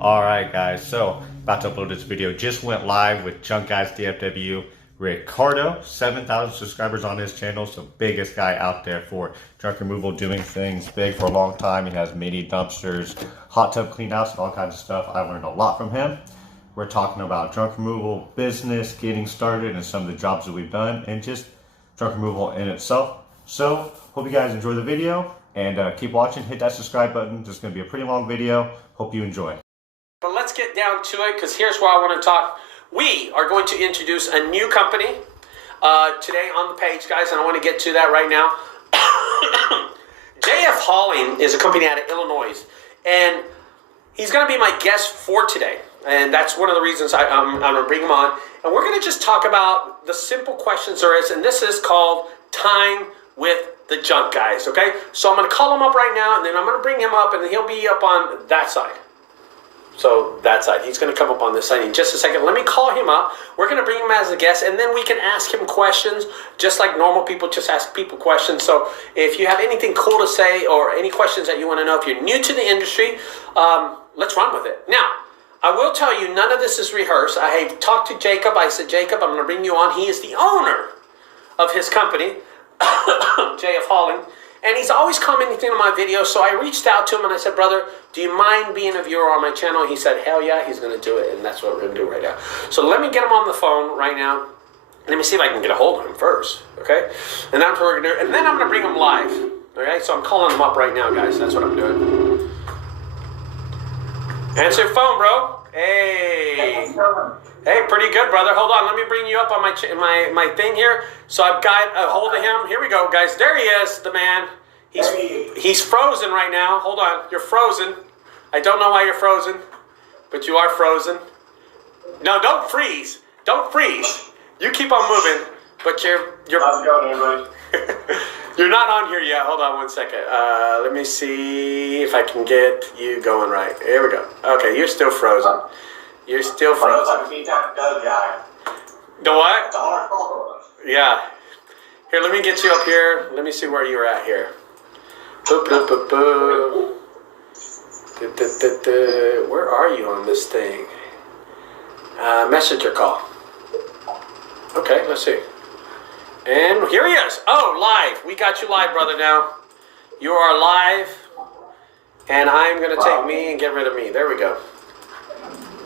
Alright guys, so about to upload this video. Just went live with Junk Guys DFW. Ricardo, 7,000 subscribers on his channel, so biggest guy out there for junk removal, doing things big for a long time. He has mini dumpsters, hot tub cleanouts, and all kinds of stuff. I learned a lot from him. We're talking about junk removal, business, getting started, and some of the jobs that we've done, and just junk removal in itself. So, hope you guys enjoy the video, and keep watching. Hit that subscribe button. This is going to be a pretty long video. Hope you enjoy. But let's get down to it, because here's why I want to talk. We are going to introduce a new company today on the page, guys, and I want to get to that right now. JF Hauling is a company out of Illinois, and he's going to be my guest for today. And that's one of the reasons I'm going to bring him on. And we're going to just talk about the simple questions there is, and this is called Time with the Junk Guys, okay? So I'm going to call him up right now, and then I'm going to bring him up, and then he'll be up on that side. So that side, he's going to come up on this side in just a second. Let me call him up. We're going to bring him as a guest, and then we can ask him questions, just like normal people just ask people questions. So if you have anything cool to say or any questions that you want to know, if you're new to the industry, let's run with it. Now, I will tell you, none of this is rehearsed. I have talked to Jacob. I said, Jacob, I'm going to bring you on. He is the owner of his company, JF Hauling. And he's always commenting on my videos, so I reached out to him and I said, brother, do you mind being a viewer on my channel? He said, hell yeah, he's going to do it, and that's what we're going to do right now. So let me get him on the phone right now. Let me see if I can get a hold of him first, okay? And that's what we're going to do. And then I'm going to bring him live, okay? So I'm calling him up right now, guys. That's what I'm doing. Answer your phone, bro. Hey. Hey, pretty good, brother. Hold on. Let me bring you up on my thing here. So I've got a hold of him. Here we go, guys. There he is, the man. He's frozen right now. Hold on. You're frozen. I don't know why you're frozen, but you are frozen. No, don't freeze. Don't freeze. You keep on moving, but you're How's it going, everybody? you're not on here yet. Hold on one second. Let me see if I can get you going right. Here we go. Okay, you're still frozen. You're still frozen. The what? Yeah. Here, let me get you up here. Let me see where you're at here. Boop, boop, boop, boop. Where are you on this thing? Messenger call. Okay, let's see. And here he is. Oh, live. We got you live, brother, now. You are live. And I'm going to take me and get rid of me. There we go.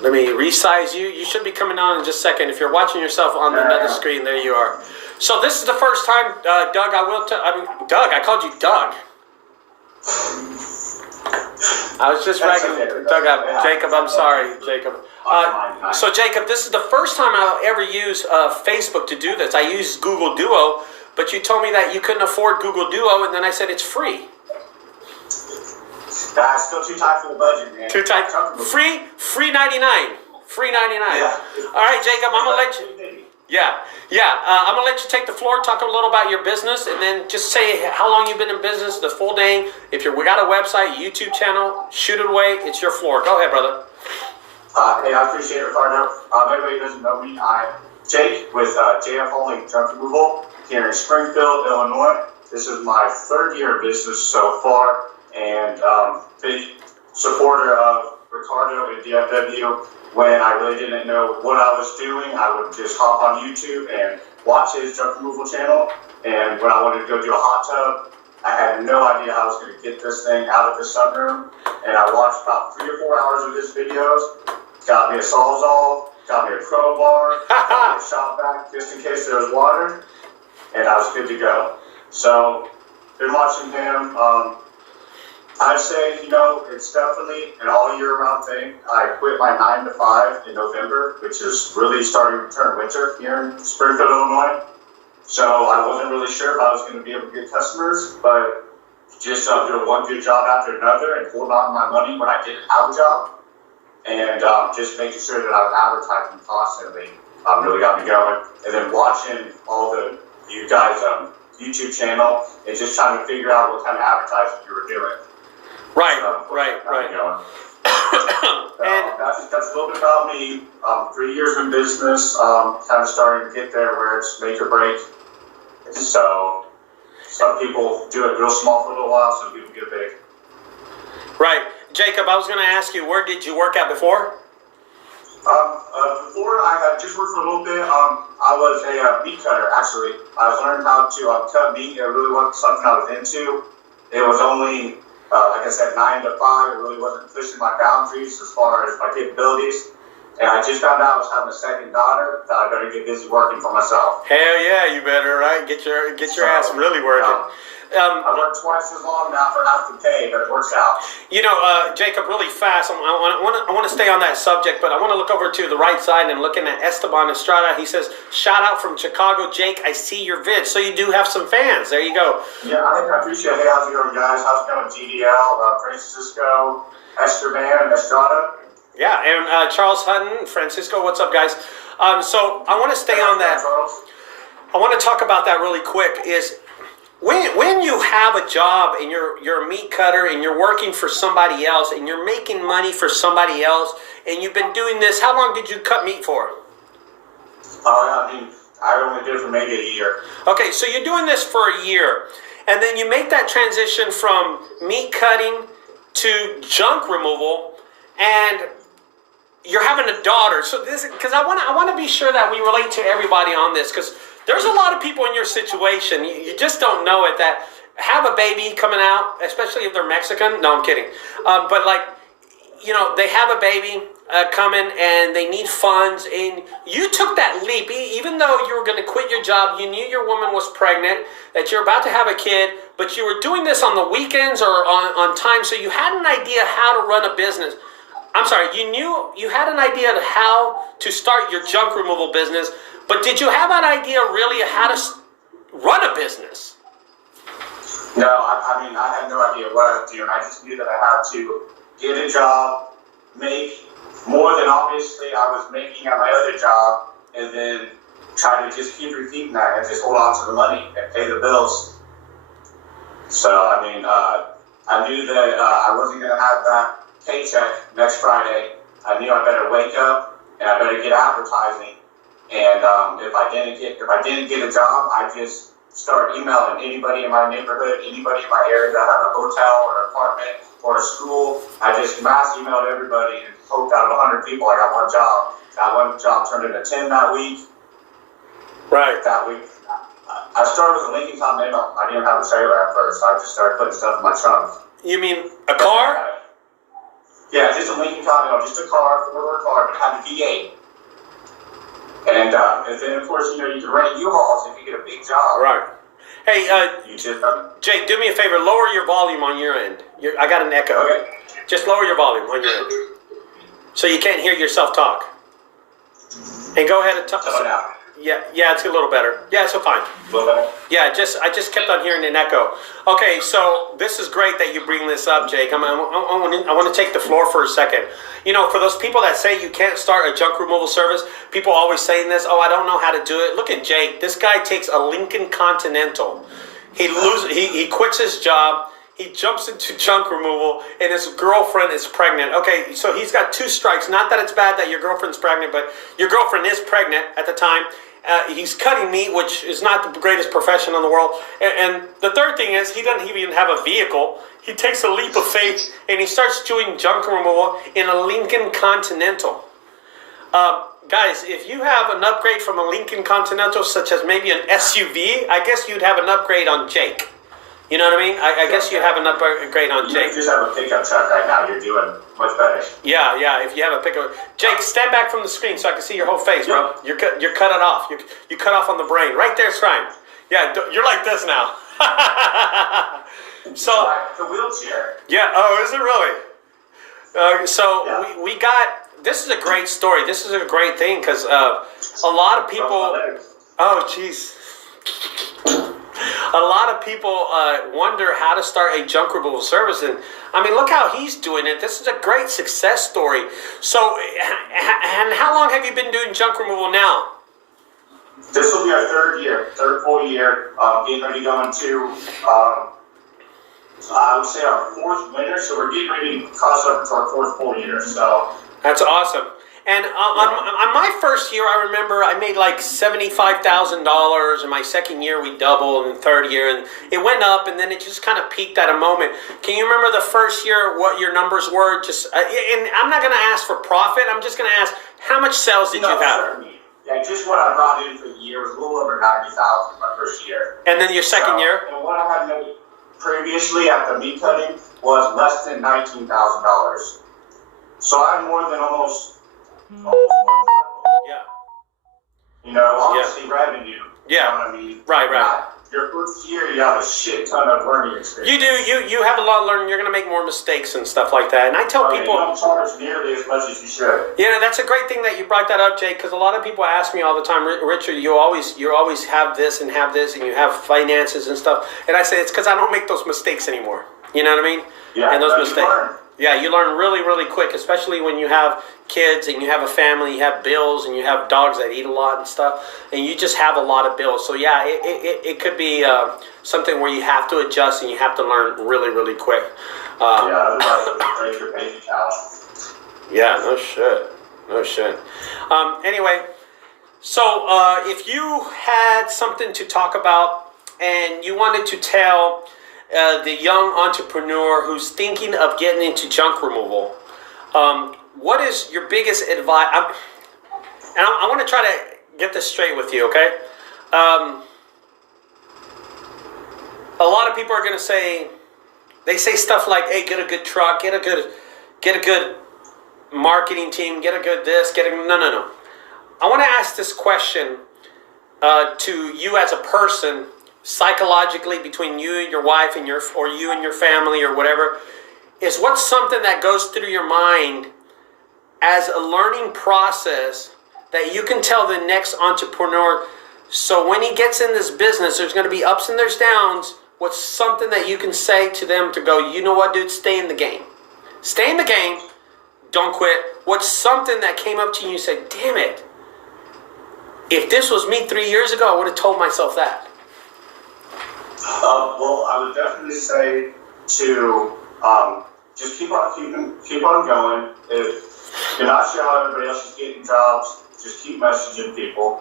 Let me resize you. You should be coming on in just a second. If you're watching yourself on another screen, there you are. So this is the first time, Doug, Doug, I called you Doug. I was just ragging Doug up. Jacob, I'm sorry, Jacob. So Jacob, this is the first time I'll ever use Facebook to do this. I use Google Duo, but you told me that you couldn't afford Google Duo, and then I said it's free. Still too tight for the budget, man. Too tight. Free 99. Free 99. Yeah. All right, Jacob, I'm gonna let you. I'm gonna let you take the floor, talk a little about your business, and then just say how long you've been in business, the full name. If we got a website, YouTube channel, shoot it away. It's your floor. Go ahead, brother. Hey, I appreciate it, Ricardo. Everybody doesn't know me. I'm Jake with JF Hauling Junk Removal here in Springfield, Illinois. This is my third year of business so far. And big supporter of Ricardo and DFW. When I really didn't know what I was doing, I would just hop on YouTube and watch his junk removal channel. And when I wanted to go do a hot tub, I had no idea how I was going to get this thing out of the sunroom. And I watched about 3 or 4 hours of his videos. Got me a Sawzall, got me a crowbar, got me a shop vac just in case there was water, and I was good to go. So, been watching him. I'd say, it's definitely an all-year-round thing. I quit my 9 to 5 in November, which is really starting to turn winter here in Springfield, Illinois. So I wasn't really sure if I was going to be able to get customers, but just doing one good job after another and holding on to my money when I didn't have a job, and just making sure that I was advertising constantly really got me going. And then watching all you guys' YouTube channel and just trying to figure out what kind of advertising you were doing. Right. And that's a little bit about me. 3 years in business, kind of starting to get there where it's make or break. So some people do it real small for a little while, some people get big. Right. Jacob, I was going to ask you, where did you work at before? Before I had just worked for a little bit, I was a meat cutter, actually. I was learning how to cut meat. It really wasn't something I was into. It was only, like I said, 9 to 5. It really wasn't pushing my boundaries as far as my capabilities. And I just found out I was having a second daughter that I better get busy working for myself. Hell yeah, you better, right? Get your ass really working. I work twice as long now for half the pay, but it works out. You know, Jacob, really fast, I want to stay on that subject, but I want to look over to the right side and looking at Esteban Estrada. He says, shout out from Chicago, Jake. I see your vids. So you do have some fans. There you go. Yeah, I appreciate it. Hey, how's it going, guys? How's it going, GDL, Francisco, Esteban, Estrada? Yeah, and Charles Hutton, Francisco, what's up, guys? So I want to stay on that. I want to talk about that really quick is, when you have a job and you're a meat cutter and you're working for somebody else and you're making money for somebody else and you've been doing this, how long did you cut meat for? I only did it for maybe a year. Okay, so you're doing this for a year, and then you make that transition from meat cutting to junk removal, and you're having a daughter. So this, because I want to be sure that we relate to everybody on this, because there's a lot of people in your situation, you just don't know it, that have a baby coming out, especially if they're Mexican. No, I'm kidding. But like, you know, they have a baby coming and they need funds, and you took that leap. Even though you were going to quit your job, you knew your woman was pregnant, that you're about to have a kid, but you were doing this on the weekends or on time, so you had an idea how to run a business. I'm sorry, you had an idea of how to start your junk removal business, but did you have an idea really of how to run a business? No, I mean, I had no idea what I was doing. I just knew that I had to get a job, make more than obviously I was making at my other job, and then try to just keep repeating that and just hold on to the money and pay the bills. So, I mean, I knew that I wasn't going to have that paycheck next Friday. I knew I better wake up and I better get advertising. And if I didn't get a job, I just start emailing anybody in my neighborhood, anybody in my area that had a hotel or an apartment or a school. I just mass emailed everybody and hoped out of 100 people I got one job. That one job turned into 10 that week. Right. That week. I started with a Lincoln Continental. I didn't have a trailer at first. I just started putting stuff in my trunk. You mean a car? Yeah, just a Lincoln Continental, just a car, four-door car, but it had a V8. And then, of course, you know, you can rent U-Hauls if you get a big job. Right. Hey, You just, Jake, do me a favor. Lower your volume on your end. I got an echo. Okay. Just lower your volume on your end, so you can't hear yourself talk. And go ahead and talk. Yeah, it's a little better. Yeah, it's fine. A little better? Yeah, I just kept on hearing an echo. Okay, so this is great that you bring this up, Jake. I want to take the floor for a second. You know, for those people that say you can't start a junk removal service, people always saying this, oh, I don't know how to do it. Look at Jake. This guy takes a Lincoln Continental. He quits his job. He jumps into junk removal, and his girlfriend is pregnant. Okay, so he's got 2 strikes. Not that it's bad that your girlfriend's pregnant, but your girlfriend is pregnant at the time. He's cutting meat, which is not the greatest profession in the world. And the third thing is, he doesn't even have a vehicle. He takes a leap of faith, and he starts doing junk removal in a Lincoln Continental. Guys, if you have an upgrade from a Lincoln Continental, such as maybe an SUV, I guess you'd have an upgrade on Jake. You know what I mean? I guess you'd have an upgrade on Jake. You just have a pickup truck right now. You're doing much better. Yeah. If you have a pickup, Jake, stand back from the screen so I can see your whole face, bro. You're cut it off. You cut off on the brain. Right there's fine. Yeah, you're like this now. So the wheelchair. Yeah. Oh, is it really? We got. This is a great story. This is a great thing because a lot of people. Oh, jeez. A lot of people wonder how to start a junk removal service, and I mean, look how he's doing it. This is a great success story. So, and how long have you been doing junk removal now? This will be our third full year. Getting ready to go into, I would say our 4th winter. So we're getting ready to cross over to our 4th full year. So that's awesome. And on my first year, I remember I made like $75,000. In my second year, we doubled. In the third year, and it went up, and then it just kind of peaked at a moment. Can you remember the first year, what your numbers were? Just and I'm not going to ask for profit. I'm just going to ask, how much sales did you have? Yeah, just what I brought in for the year was a little over 90,000 my first year. And then your second year? And what I had made previously at the meat cutting was less than $19,000. So I'm more than almost yeah. You know, obviously revenue. Yeah. You know what I mean? Right. Your first year, you have a shit ton of learning experience. You do. You have a lot of learning. You're going to make more mistakes and stuff like that. And I tell people, you don't charge nearly as much as you should. Yeah, that's a great thing that you brought that up, Jake, because a lot of people ask me all the time, Richard, you always have this, and you have finances and stuff. And I say it's because I don't make those mistakes anymore. You know what I mean? Yeah. And those mistakes. Yeah, you learn really, really quick, especially when you have kids and you have a family, you have bills, and you have dogs that eat a lot and stuff, and you just have a lot of bills. So yeah, it could be something where you have to adjust and you have to learn really, really quick. Otherwise it would break your bank account. Yeah, no shit. Anyway, so if you had something to talk about and you wanted to tell the young entrepreneur who's thinking of getting into junk removal, what is your biggest advice? I want to try to get this straight with you, okay? A lot of people are going to say, they say stuff like, hey, get a good truck, get a good marketing team, get a good this, no. I want to ask this question to you as a person, psychologically, between you and your wife and you and your family or whatever, is what's something that goes through your mind as a learning process that you can tell the next entrepreneur, so when he gets in this business, there's going to be ups and there's downs. What's something that you can say to them to go, you know what, dude, stay in the game. Stay in the game. Don't quit. What's something that came up to you and you said, damn it, if this was me 3 years ago, I would have told myself that. Well, I would definitely say to just keep on going. If you're not sure how everybody else is getting jobs, just keep messaging people.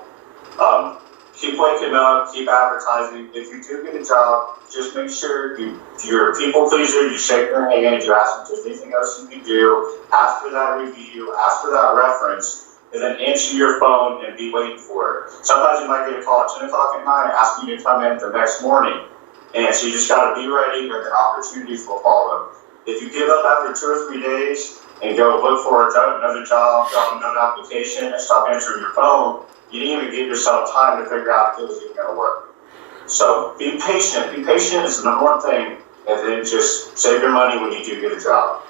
Keep waking up, keep advertising. If you do get a job, just make sure you're a people pleaser, you shake their hand, you ask them if there's anything else you can do, ask for that review, ask for that reference, and then answer your phone and be waiting for it. Sometimes you might get a call at 10 o'clock at night asking you to come in the next morning. And so you just got to be ready, and the opportunities will follow. If you give up after 2 or 3 days and go look for another job, fill out another application, and stop answering your phone, you didn't even give yourself time to figure out if it was even going to work. So be patient. Be patient is the number one thing, and then just save your money when you do get a job.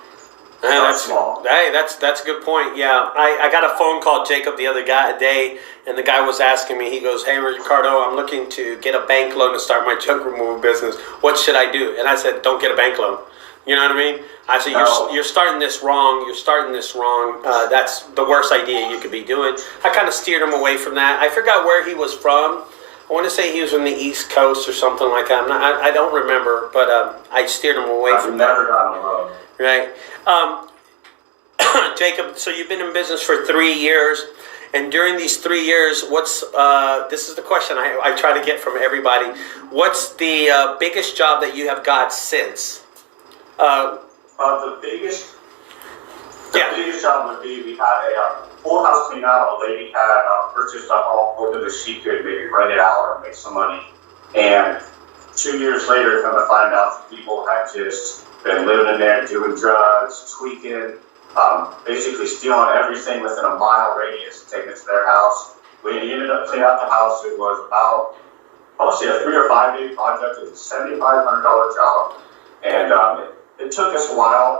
That's a good point. Yeah, I got a phone call, Jacob, the other day, and the guy was asking me, he goes, hey, Ricardo, I'm looking to get a bank loan to start my junk removal business. What should I do? And I said, don't get a bank loan. You know what I mean? I said, you're starting this wrong. That's the worst idea you could be doing. I kind of steered him away from that. I forgot where he was from. I want to say he was from the East Coast or something like that. I don't remember, but I steered him away from that. Never got a loan. Right. Jacob, so you've been in business for 3 years, and during these 3 years, this is the question I try to get from everybody. What's the biggest job that you have got since? The biggest job would be, we had a full house clean out. A lady had purchased a home hoping that she could maybe rent it out or make some money. And 2 years later, come to find out that people had just been living in there, doing drugs, tweaking, basically stealing everything within a mile radius, taking it to their house. When we ended up cleaning out the house, it was about, probably a 3 or 5 day project. It was a $7,500 job. And it took us a while.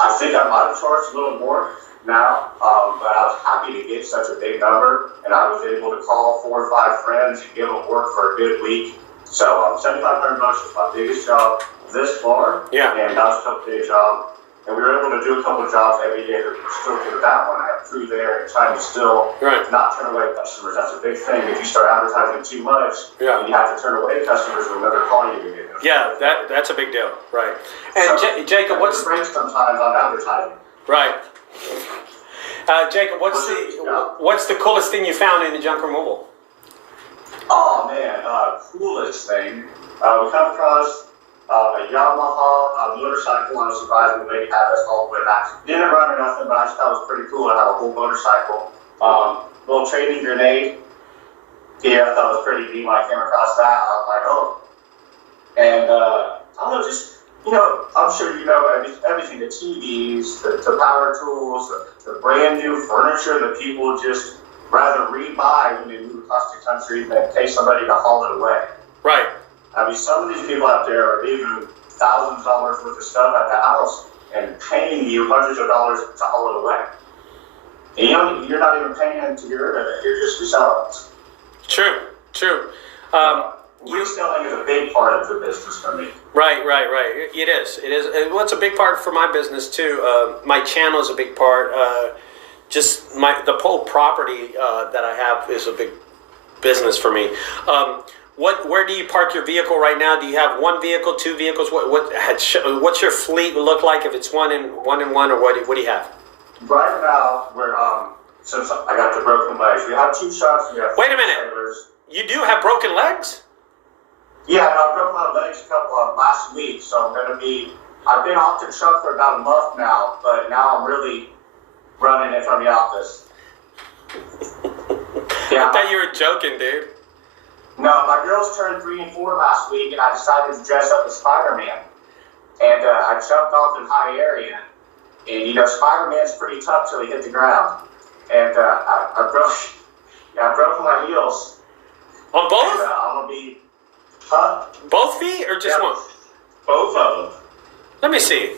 I think I might have charged a little more now, but I was happy to get such a big number, and I was able to call 4 or 5 friends and give them work for a good week. So $7,500 was my biggest job this far, and that was a big job. And we were able to do a couple of jobs every day that we still do that one. I have crew there and trying to still not turn away customers. That's a big thing. If you start advertising too much, and you have to turn away customers, they'll never call you again. Yeah, that's a big deal. Right. And so, Jacob, what's the break sometimes on advertising? Right. Jacob, what's the coolest thing you found in the junk removal? Oh man, coolest thing. We come across a Yamaha motorcycle. I was surprised the lady had us all the way back. Didn't run or nothing, but I just thought it was pretty cool to have a whole motorcycle. Little trading grenade. Yeah, I thought it was pretty neat when I came across that. I was like, oh. And I don't know, just, I'm sure you know everything, the TVs, the power tools, the brand new furniture that people just rather rebuy when they move across the country than pay somebody to haul it away. Right. I mean, some of these people out there are leaving thousands of dollars worth of stuff at the house and paying you hundreds of dollars to haul it away. And you're not even paying to get rid of it, you're just reselling it. True. Reselling is a big part of the business for me. Right. It is. Well, it's a big part for my business too. My channel is a big part. The whole property that I have is a big business for me. Where do you park your vehicle right now? Do you have one vehicle, two vehicles? What's your fleet look like? If it's one and one, or what do you have? Right now, we're since I got the broken legs, we have 2 trucks. We have Wait a minute. trailers. You do have broken legs? Yeah, I broke my legs last week, so I've been off the truck for about a month now, but now I'm really running it from the office. I thought you were joking, dude. No, my girls turned 3 and 4 last week, and I decided to dress up as Spider-Man. And I jumped off in high area, and Spider-Man's pretty tough till he hit the ground. And I broke my heels. On both? And, I'm gonna be, both feet or just one? Both of them. Let me see.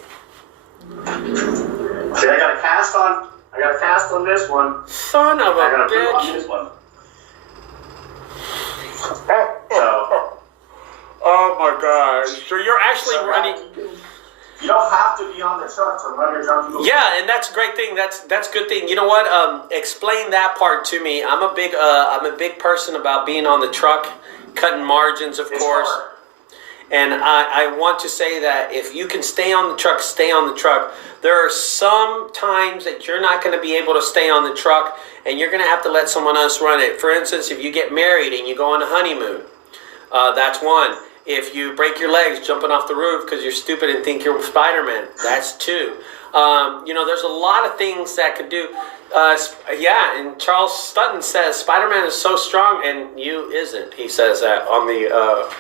See, I got a cast on this one. Son of a I got a boot bitch. on this one. So. Oh my gosh. So you're actually running. You don't have to be on the truck to run your junk removal. Yeah, and that's a great thing. That's a good thing. You know what? Explain that part to me. I'm a big person about being on the truck, cutting margins, of course. Hard. And I want to say that if you can stay on the truck, stay on the truck. There are some times that you're not going to be able to stay on the truck, and you're going to have to let someone else run it. For instance, if you get married and you go on a honeymoon, that's one. If you break your legs jumping off the roof because you're stupid and think you're Spider-Man, that's 2. There's a lot of things that could do. And Charles Stutton says Spider-Man is so strong and you isn't. He says that on the...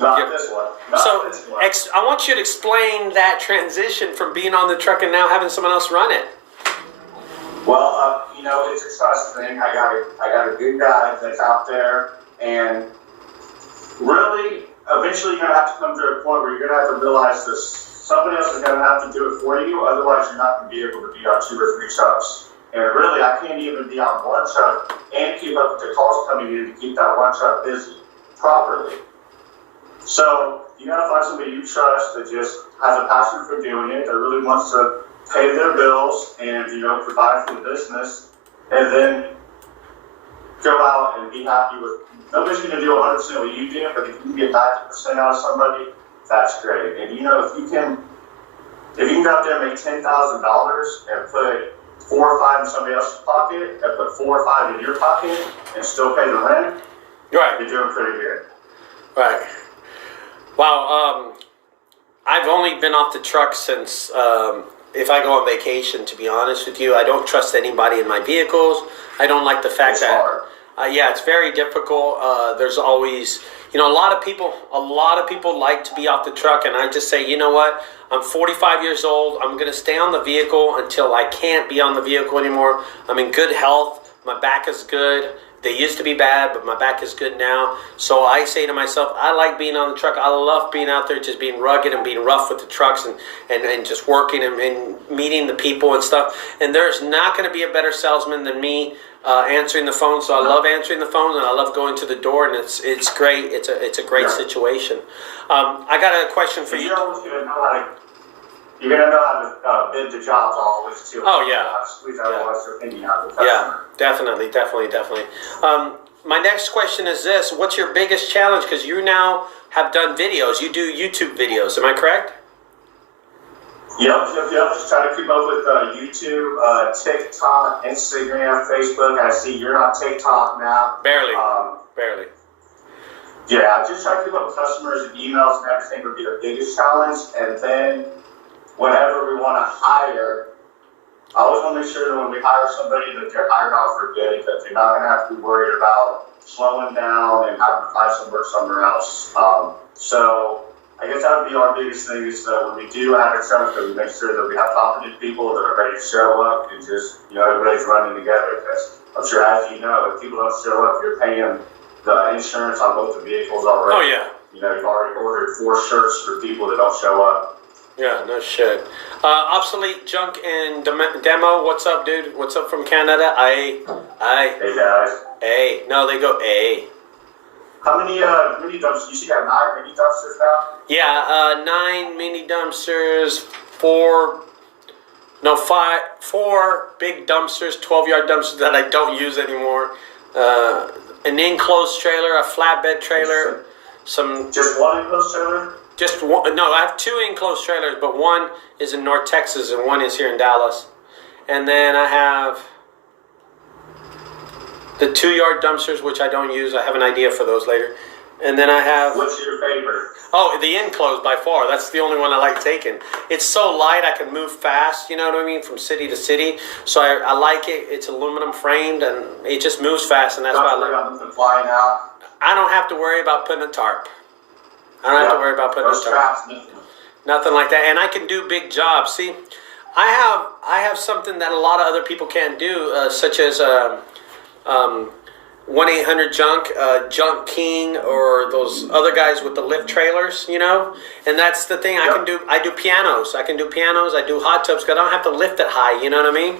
Not this one. This one. I want you to explain that transition from being on the truck and now having someone else run it. Well, it's a trust thing. I got a good guy that's out there, and really, eventually, you're gonna have to come to a point where you're gonna have to realize this. Somebody else is gonna have to do it for you. Otherwise, you're not gonna be able to be on 2 or 3 trucks. And really, I can't even be on 1 truck and keep up with the calls coming in to keep that 1 truck busy properly. So you gotta find somebody you trust that just has a passion for doing it, that really wants to pay their bills and provide for the business, and then go out and be happy with. Nobody's gonna do 100% what you do, but if you can get 90% out of somebody, that's great. And if you can go out there and make $10,000 and put 4 or 5 in somebody else's pocket, and put 4 or 5 in your pocket, and still pay the rent, right, you're doing pretty good. Right. Wow, I've only been off the truck since, if I go on vacation, to be honest with you. I don't trust anybody in my vehicles. I don't like the fact It's hard. It's very difficult. There's always, a lot of people like to be off the truck, and I just say, you know what? I'm 45 years old. I'm going to stay on the vehicle until I can't be on the vehicle anymore. I'm in good health. My back is good. They used to be bad, but my back is good now. So I say to myself, I like being on the truck. I love being out there, just being rugged and being rough with the trucks and just working and meeting the people and stuff. And there's not going to be a better salesman than me answering the phone. So I love answering the phone, and I love going to the door, and it's great. It's a great situation. I got a question for you. You're gonna know how to bid the jobs always too. Oh yeah. Squeeze out the extra opinion out of the customer. Yeah, definitely. My next question is this: what's your biggest challenge? Because you now have done videos. You do YouTube videos. Am I correct? Yep. Just try to keep up with YouTube, TikTok, Instagram, Facebook. I see you're on TikTok now. Barely. Yeah, just try to keep up with customers and emails and everything would be the biggest challenge. And then whenever we want to hire, I always want to make sure that when we hire somebody that they're hired out for good, that they're not going to have to be worried about slowing down and having to find some work somewhere else. So I guess that would be our biggest thing is that when we do hire trucks, that we make sure that we have competent people that are ready to show up and just, everybody's running together. Because I'm sure, as you know, if people don't show up, you're paying the insurance on both the vehicles already. Oh, yeah. You've already ordered 4 shirts for people that don't show up. Yeah, no shit. Obsolete Junk and Demo, what's up, dude? What's up from Canada? Hey, guys. A. No, they go A. How many dumpsters? You see got 9 mini dumpsters now? Yeah, 9 mini dumpsters, 4 big dumpsters, 12-yard dumpsters that I don't use anymore. An enclosed trailer, a flatbed trailer, Just one enclosed trailer? Just one. No, I have 2 enclosed trailers, but one is in North Texas and one is here in Dallas. And then I have the 2-yard dumpsters, which I don't use. I have an idea for those later. And then I have... What's your favorite? Oh, the enclosed by far. That's the only one I like taking. It's so light, I can move fast, you know what I mean, from city to city. So I like it. It's aluminum framed, and it just moves fast, and that's why I like it. Flying out. I don't have to worry about putting a tarp. I don't have to worry about putting a tarp. Nothing like that. And I can do big jobs. See, I have something that a lot of other people can't do, such as 1-800-JUNK, Junk King, or those other guys with the lift trailers, And that's the thing I can do. I do pianos. I do hot tubs because I don't have to lift it high, you know what I mean?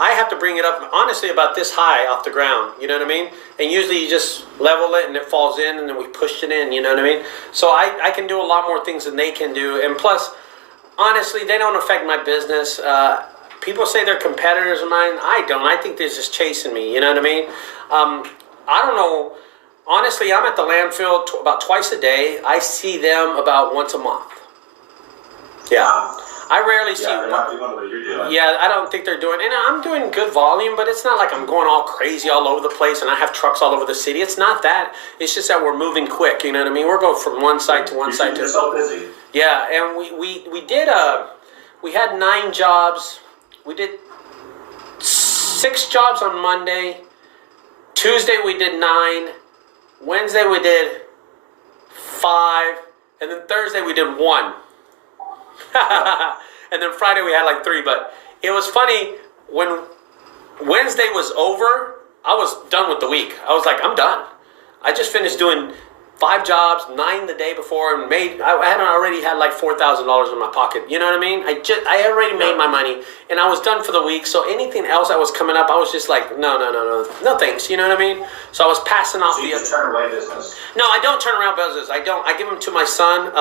I have to bring it up, honestly, about this high off the ground, you know what I mean? And usually you just level it and it falls in and then we push it in, you know what I mean? So I can do a lot more things than they can do. And plus, honestly, they don't affect my business. People say they're competitors of mine. I don't. I think they're just chasing me, you know what I mean? I don't know. Honestly, I'm at the landfill about twice a day. I see them about once a month. Yeah. I rarely see they're not doing what you're doing. Yeah, I don't think they're doing, and I'm doing good volume, but it's not like I'm going all crazy all over the place and I have trucks all over the city. It's not that. It's just that we're moving quick, you know what I mean? We're going from one site to one site to... You're so busy. Yeah, and we did, we had 9 jobs. We did 6 jobs on Monday. Tuesday we did 9. Wednesday we did 5. And then Thursday we did 1. And then Friday we had like 3, but it was funny when Wednesday was over, I was done with the week. I was like, I'm done. I just finished doing 5 jobs, 9 the day before, and I had already had like $4,000 in my pocket. You know what I mean? I already made my money, and I was done for the week. So anything else that was coming up, I was just like, no thanks. You know what I mean? So I was passing off the. So you just turn away business? No, I don't turn around business. I don't. I give them to my son.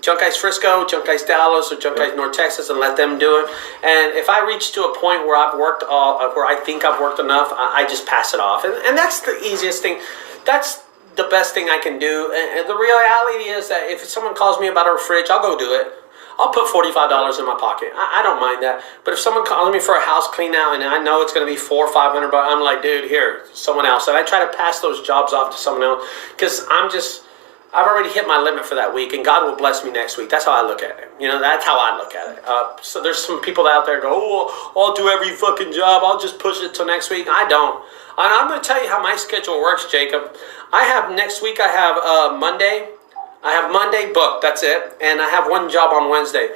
Junk Guys Frisco, Junk Guys Dallas, or Junk Guys North Texas, and let them do it. And if I reach to a point where I've worked where I think I've worked enough, I just pass it off. And that's the easiest thing. That's the best thing I can do. And the reality is that if someone calls me about a fridge, I'll go do it. I'll put $45 in my pocket. I don't mind that. But if someone calls me for a house clean out and I know it's going to be $400 or $500, I'm like, dude, here, someone else. And I try to pass those jobs off to someone else because I've already hit my limit for that week, and God will bless me next week. That's how I look at it. You know, that's how I look at it. So there's some people out there go, oh, I'll do every fucking job. I'll just push it till next week. I don't. And I'm going to tell you how my schedule works, Jacob. Next week I have Monday. I have Monday booked. That's it. And I have 1 job on Wednesday.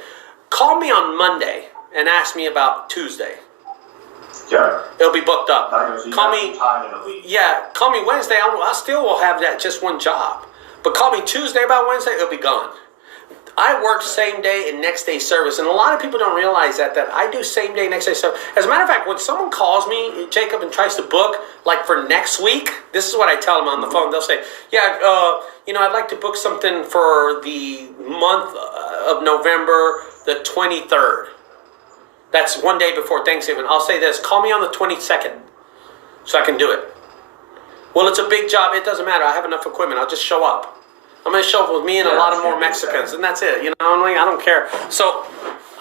Call me on Monday and ask me about Tuesday. Yeah. It'll be booked up. Call me time in a week. Yeah. Call me Wednesday. I still will have that just 1 job. But call me Tuesday about Wednesday, it'll be gone. I work same day and next day service. And a lot of people don't realize that I do same day, next day service. As a matter of fact, when someone calls me, Jacob, and tries to book, like for next week, this is what I tell them on the phone. They'll say, yeah, I'd like to book something for the month of November, the 23rd. That's 1 day before Thanksgiving. I'll say this, call me on the 22nd so I can do it. Well, it's a big job. It doesn't matter. I have enough equipment. I'll just show up. I'm going to show up with me and a lot of more Mexicans, and that's it. You know what I mean? I don't care. So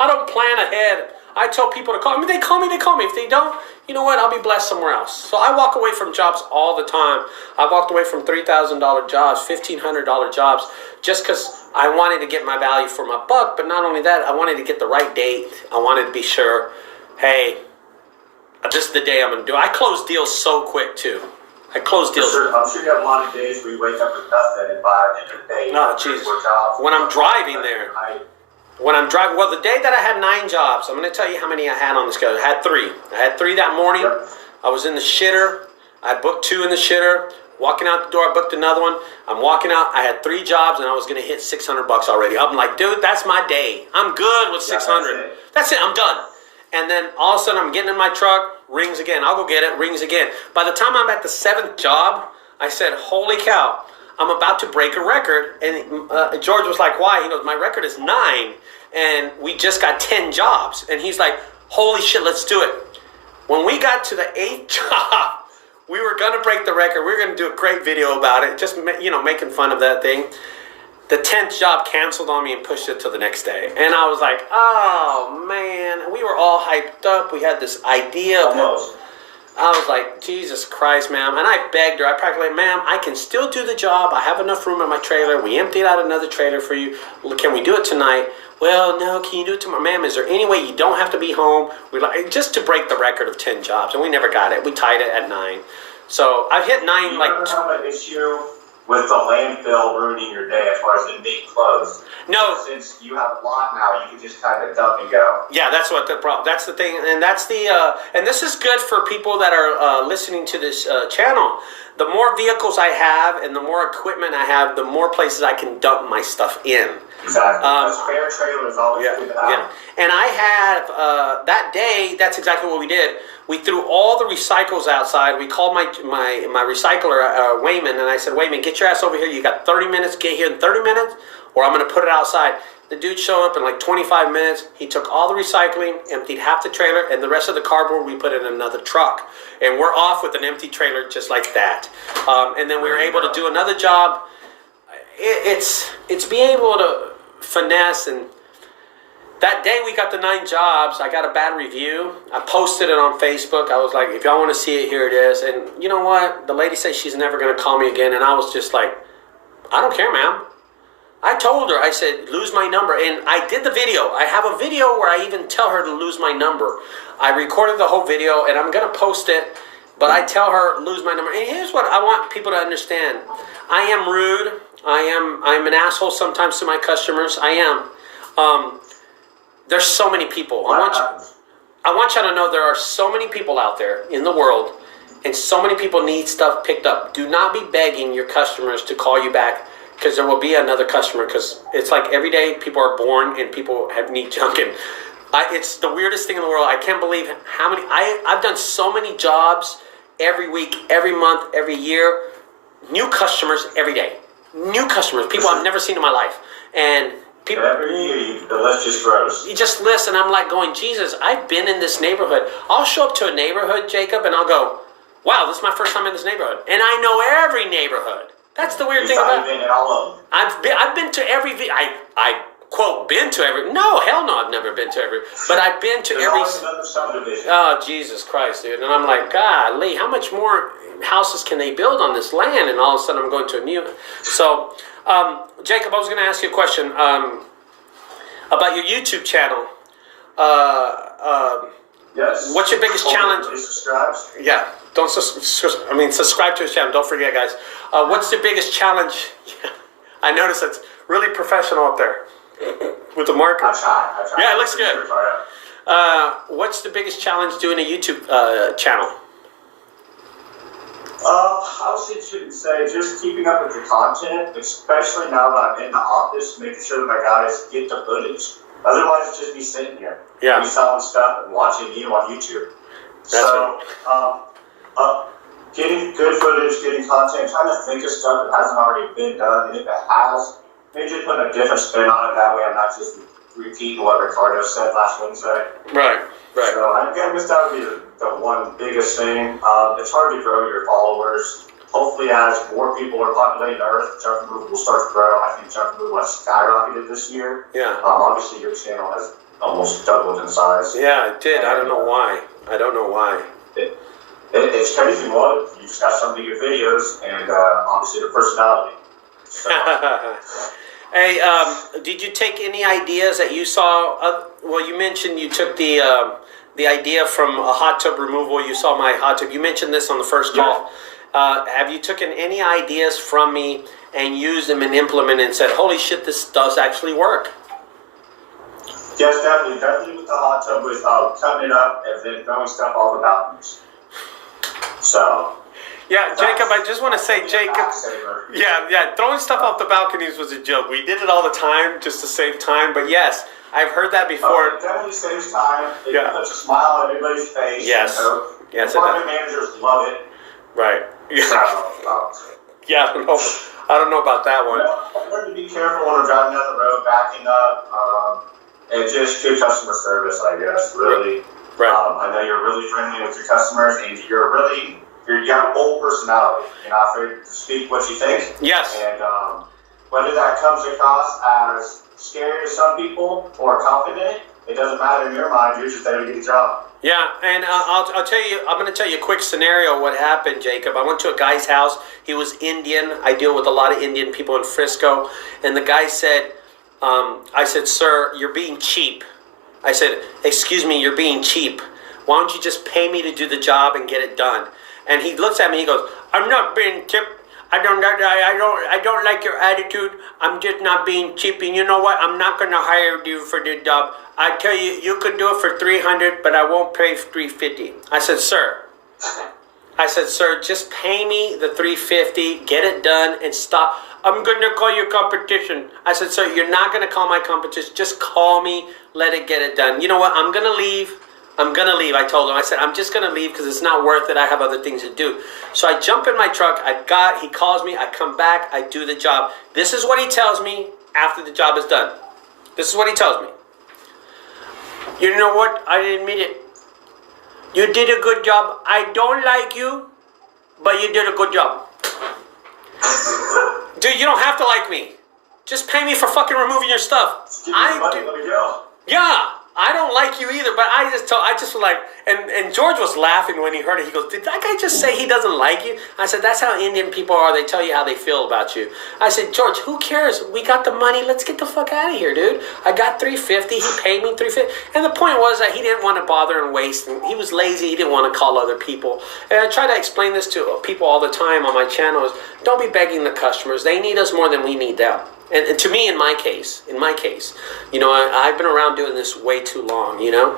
I don't plan ahead. I tell people to call me. They call me. If they don't, you know what? I'll be blessed somewhere else. So I walk away from jobs all the time. I walked away from $3,000 jobs, $1,500 jobs, just because I wanted to get my value for my buck. But not only that, I wanted to get the right date. I wanted to be sure, hey, this is the day I'm going to do it. I close deals so quick, too. I close deals. I'm sure you have a lot of days where you wake up with nothing and buy a different day. No, Jesus. When I'm driving there. Well, the day that I had 9 jobs, I'm going to tell you how many I had on the schedule. I had 3. I had 3 that morning. Yep. I was in the shitter. I booked 2 in the shitter. Walking out the door, I booked another one. I'm walking out. I had 3 jobs, and I was going to hit $600 already. I'm like, dude, that's my day. I'm good with 600. That's it. I'm done. And then all of a sudden, I'm getting in my truck. Rings again. I'll go get it. Rings again. By the time I'm at the 7th job, I said, holy cow, I'm about to break a record. And George was like, why? He goes, my record is 9, and we just got 10 jobs. And he's like, holy shit, let's do it. When we got to the 8th job, we were going to break the record. We were going to do a great video about it, just, making fun of that thing. The 10th job canceled on me and pushed it to the next day. And I was like, oh, man. We were all hyped up. We had this idea. I was like, Jesus Christ, ma'am. And I begged her. I practically, ma'am, I can still do the job. I have enough room in my trailer. We emptied out another trailer for you. Can we do it tonight? Well, no, can you do it tomorrow? Ma'am, is there any way you don't have to be home? Just to break the record of 10 jobs. And we never got it. We tied it at 9. So I've hit 9 you ever have an issue with the landfill ruining your day as far as it being closed? No. Since you have a lot now, you can just kind of dump and go. Yeah, that's what the problem. That's the thing, and that's the. And this is good for people that are listening to this channel. The more vehicles I have, and the more equipment I have, the more places I can dump my stuff in. Exactly. A spare trailer is always good to have. Yeah. And I had that day. That's exactly what we did. We threw all the recycles outside. We called my recycler, Wayman, and I said, Wayman, get your ass over here. You got 30 minutes. Get here in 30 minutes, or I'm going to put it outside. The dude showed up in like 25 minutes. He took all the recycling, emptied half the trailer, and the rest of the cardboard we put in another truck. And we're off with an empty trailer just like that. And then we were able to do another job. It's being able to finesse. And that day we got the 9 jobs. I got a bad review. I posted it on Facebook. I was like, if y'all want to see it, here it is. And you know what? The lady said she's never going to call me again. And I was just like, I don't care, ma'am. I told her, I said, lose my number. And I did the video. I have a video where I even tell her to lose my number. I recorded the whole video, and I'm going to post it. But I tell her, lose my number. And here's what I want people to understand. I am rude. I'm an asshole sometimes to my customers. I am. There's so many people. I want you to know there are so many people out there in the world, and so many people need stuff picked up. Do not be begging your customers to call you back, because there will be another customer, because it's like every day people are born and people need junk. And it's the weirdest thing in the world. I can't believe how many, I've done so many jobs every week, every month, every year. New customers every day. New customers, people I've never seen in my life. And people, every year, the list just grows. You just list, and I'm like going, Jesus, I've been in this neighborhood. I'll show up to a neighborhood, Jacob, and I'll go, wow, this is my first time in this neighborhood. And I know every neighborhood. That's the weird thing about it. I've been to every. I quote been to every. No, hell no, I've never been to every. But I've been to every. Oh, Jesus Christ, dude! And I'm like, golly, how much more houses can they build on this land? And all of a sudden, I'm going to a new. So, Jacob, I was going to ask you a question about your YouTube channel. Yes. What's your biggest challenge? Subscribe. Yeah. Subscribe to his channel. Don't forget, guys. What's the biggest challenge? I noticed it's really professional up there with the marker. I try. Yeah, it looks good. What's the biggest challenge doing a YouTube channel? I shouldn't say just keeping up with the content, especially now that I'm in the office, making sure that my guys get the footage. Otherwise, just be sitting here, be selling stuff and watching you on YouTube. Getting good footage, getting content, trying to think of stuff that hasn't already been done, and if it has, maybe just putting a different spin on it. That way, I'm not just repeating what Ricardo said last Wednesday. Right. So I guess that would be the one biggest thing. It's hard to grow your followers. hopefully as more people are populating the earth, junk removal will start to grow. I think junk removal has skyrocketed this year. Yeah. Obviously, your channel has almost doubled in size. Yeah, it did. I don't know why. I don't know why. It's crazy. Well, you just got some of your videos and obviously the personality. So. Hey, did you take any ideas that you saw? Well, you mentioned you took the idea from a hot tub removal. You saw my hot tub. You mentioned this on the first call. Have you taken any ideas from me and used them and implemented and said, holy shit, this does actually work? Yes, definitely. Definitely with the hot tub, with cutting it up and then throwing stuff off the balconies. So. Yeah, Jacob, I just want to say, Jacob. Yeah, throwing stuff off the balconies was a joke. We did it all the time just to save time. But yes, I've heard that before. It definitely saves time. It puts a smile on everybody's face. Yes. Yes, it does. Department managers love it. Right. Yeah. Yeah, I don't know about that one. I learned to be careful when I'm driving down the road, backing up, and just good customer service, I guess, really. Right. I know you're really friendly with your customers, and you have a bold personality. You're not afraid to speak what you think. Yes. And whether that comes across as scary to some people or confident, it doesn't matter in your mind. You're just there to get the job. Yeah, and I'll tell you, I'm going to tell you a quick scenario of what happened, Jacob. I went to a guy's house. He was Indian. I deal with a lot of Indian people in Frisco. And the guy said, I said, sir, you're being cheap. I said, excuse me, you're being cheap. Why don't you just pay me to do the job and get it done? And he looks at me, he goes, I'm not being cheap. I don't like your attitude. I'm just not being cheap. And you know what? I'm not going to hire you for the job. I tell you, you could do it for $300, but I won't pay $350. I said, sir, just pay me the $350, get it done, and stop. I'm going to call your competition. I said, sir, you're not going to call my competition. Just call me, let it get it done. You know what? I'm going to leave. I told him. I said, I'm just going to leave because it's not worth it. I have other things to do. So I jump in my truck. He calls me. I come back. I do the job. This is what he tells me after the job is done. This is what he tells me. You know what? I admit it. You did a good job. I don't like you, but you did a good job. Dude, you don't have to like me. Just pay me for fucking removing your stuff. Yeah. I don't like you either, but I just was like, and George was laughing when he heard it. He goes, did that guy just say he doesn't like you? I said, that's how Indian people are. They tell you how they feel about you. I said, George, who cares? We got the money. Let's get the fuck out of here, dude. I got $350. He paid me $350. And the point was that he didn't want to bother and waste. And he was lazy. He didn't want to call other people. And I try to explain this to people all the time on my channel is don't be begging the customers. They need us more than we need them. And to me, in my case, you know, I've been around doing this way too long, you know.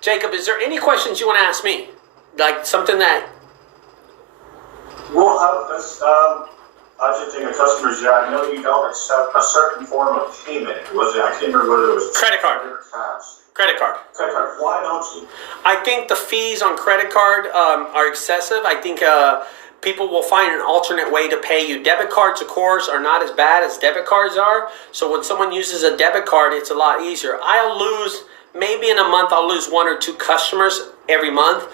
Jacob, is there any questions you want to ask me? Like something that... Well, I just think the customers, I know you don't accept a certain form of payment. I can't remember whether it was... Credit card. Credit card. Credit card. Why don't you? I think the fees on credit card are excessive. I think... people will find an alternate way to pay you. Debit cards, of course, are not as bad as debit cards are. So when someone uses a debit card, it's a lot easier. Maybe in a month, I'll lose 1 or 2 customers every month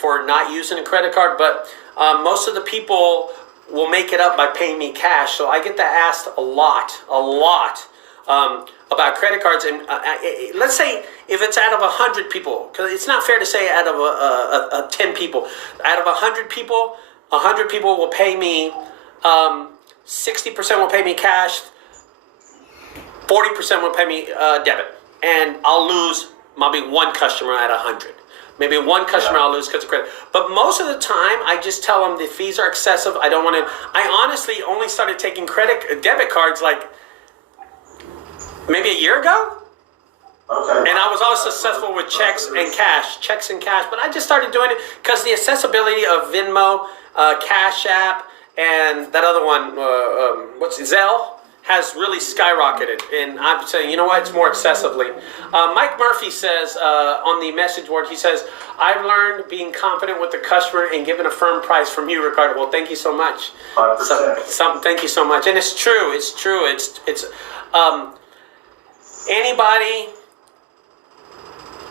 for not using a credit card. But most of the people will make it up by paying me cash. So I get that asked a lot about credit cards. And let's say if it's out of 100 people, because it's not fair to say out of 10 people. Out of 100 people, 100 people will pay me, 60% will pay me cash, 40% will pay me debit. And I'll lose maybe 1 customer out of 100. Maybe 1 customer I'll lose because of credit. But most of the time, I just tell them the fees are excessive. I don't want to. I honestly only started taking debit cards like maybe a year ago. Okay. And I was always successful with checks and cash. But I just started doing it because the accessibility of Venmo, Cash App, and that other one, Zelle, has really skyrocketed. And I'm saying, you know what, it's more excessively. Mike Murphy says on the message board, he says, I've learned being confident with the customer and giving a firm price from you, Ricardo. Well, thank you so much. 100%. Thank you so much. And it's true.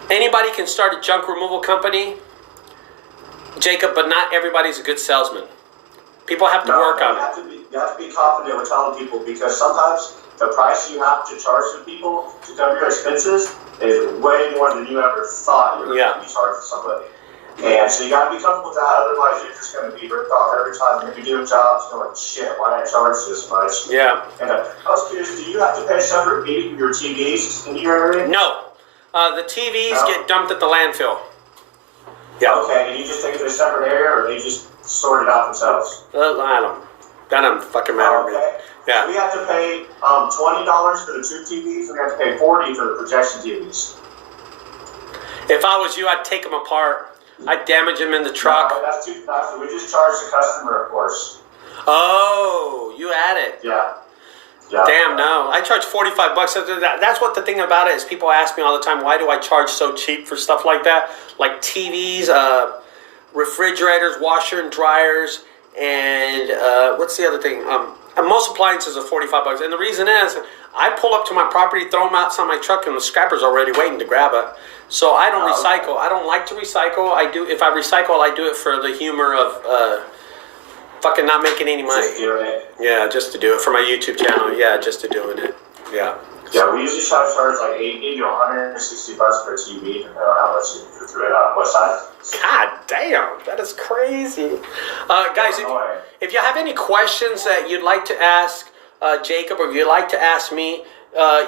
Anybody can start a junk removal company, Jacob, but not everybody's a good salesman. People have to work on it. You have to be confident with telling people, because sometimes the price you have to charge the people to cover your expenses is way more than you ever thought you were going to be charging somebody. And so you got to be comfortable with that. Otherwise, you're just going to be ripped off every time you're doing jobs. You're like, shit, why did I charge this much? Yeah. And I was curious, do you have to pay a separate fee for your TVs in your area? No. The TVs get dumped at the landfill. Yeah. Okay, and you just take it to a separate area, or they just sort it out themselves? I don't. That doesn't fucking matter to me. Okay. Yeah. So we have to pay $20 for the two TVs, and we have to pay $40 for the projection TVs. If I was you, I'd take them apart. I'd damage them in the truck. No, that's too fast. We just charge the customer, of course. Oh, you add it. Yeah. Yeah. Damn, no. I charge $45. That's what the thing about it is. People ask me all the time, why do I charge so cheap for stuff like that? Like TVs, refrigerators, washer and dryers, and what's the other thing? And most appliances are $45. And the reason is, I pull up to my property, throw them outside my truck, and the scrapper's already waiting to grab it. So I don't recycle. I don't like to recycle. If I recycle, I do it for the humor of fucking not making any money. Just doing it. Yeah, just to do it for my YouTube channel. Yeah, just to doing it. Yeah. Yeah, we usually charge like $80 to $160 per TV, depending on how much you do through it on what side. God damn, that is crazy. Guys, if you have any questions that you'd like to ask Jacob, or if you'd like to ask me,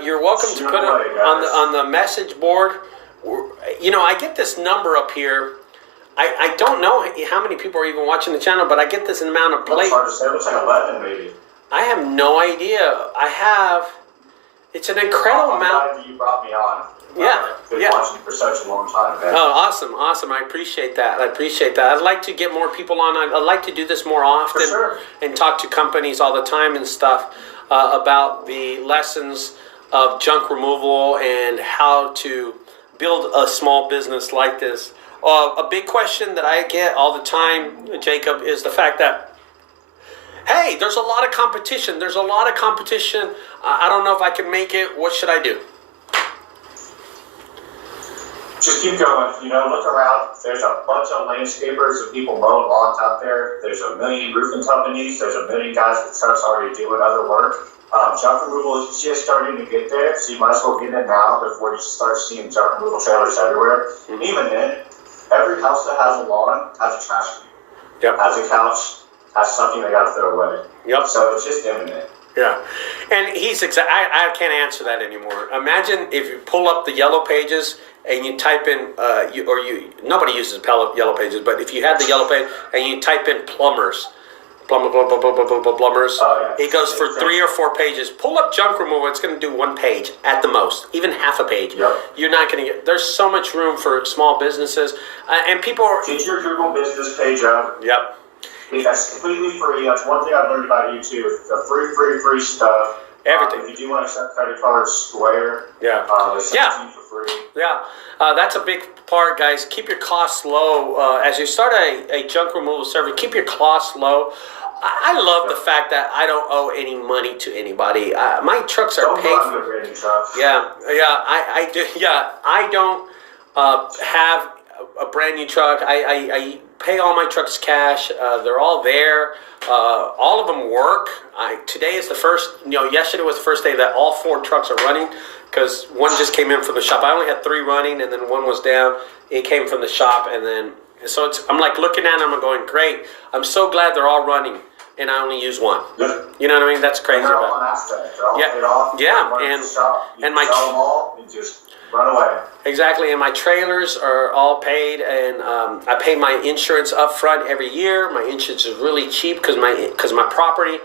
you're welcome to put it on the message board. You know, I get this number up here. I don't know how many people are even watching the channel, but I get this amount of play. It's hard to say. It looks like 11, maybe. I have no idea. It's an incredible amount. I'm glad that you brought me on. Been watching for such a long time, man. Oh, awesome. I appreciate that. I'd like to get more people on. I'd like to do this more often. For sure. And talk to companies all the time and stuff about the lessons of junk removal and how to build a small business like this. A big question that I get all the time, Jacob, is the fact that, hey, there's a lot of competition. I don't know if I can make it. What should I do? Just keep going. Look around. There's a bunch of landscapers and people mowing lawns out there. There's a million roofing companies. There's a million guys with trucks already doing other work. Junk removal is just starting to get there, so you might as well get in now before you start seeing junk removal trailers everywhere. Mm-hmm. Even then, every house that has a lawn has a trash can. Yep. Has a couch, has something they got to throw away. Yep. So it's just imminent. Yeah, and I can't answer that anymore. Imagine if you pull up the yellow pages and you type in, nobody uses yellow pages, but if you had the yellow page and you type in plumbers, it goes for 3 or 4 pages. Pull up junk removal, it's going to do 1 page at the most, even half a page. Yep. You're not going to get, there's so much room for small businesses, and people are... Get your Google business page up. Yep. That's completely free. That's one thing I've learned about you too. The free stuff. Everything. If you do want to accept credit cards, Square. Yeah. They send it to you for free. Yeah. That's a big part, guys. Keep your costs low. As you start a junk removal service, keep your costs low. I love the fact that I don't owe any money to anybody. My trucks are paid for. Yeah. I do. Yeah, I don't have a brand new truck. I pay all my trucks cash. They're all there. All of them work. Today is the first, yesterday was the first day that all 4 trucks are running, because one just came in from the shop. I only had 3 running, and then one was down. It came from the shop, and then, so I'm like looking at them, I'm going, great. I'm so glad they're all running, and I only use one. Yeah. You know what I mean? That's crazy. They're all on aspect. They're all paid off. Yeah, and my sell them all and just run away. Exactly, and my trailers are all paid, and I pay my insurance up front every year. My insurance is really cheap because my property,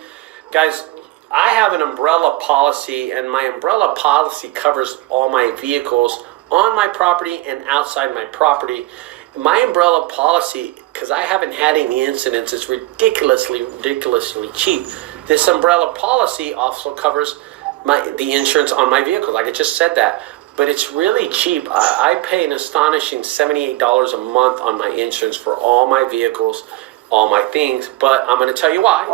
guys, I have an umbrella policy, and my umbrella policy covers all my vehicles on my property and outside my property. My umbrella policy, because I haven't had any incidents, is ridiculously cheap. This umbrella policy also covers the insurance on my vehicles. Like I just said that. But it's really cheap. I pay an astonishing $78 a month on my insurance for all my vehicles, all my things. But I'm going to tell you why.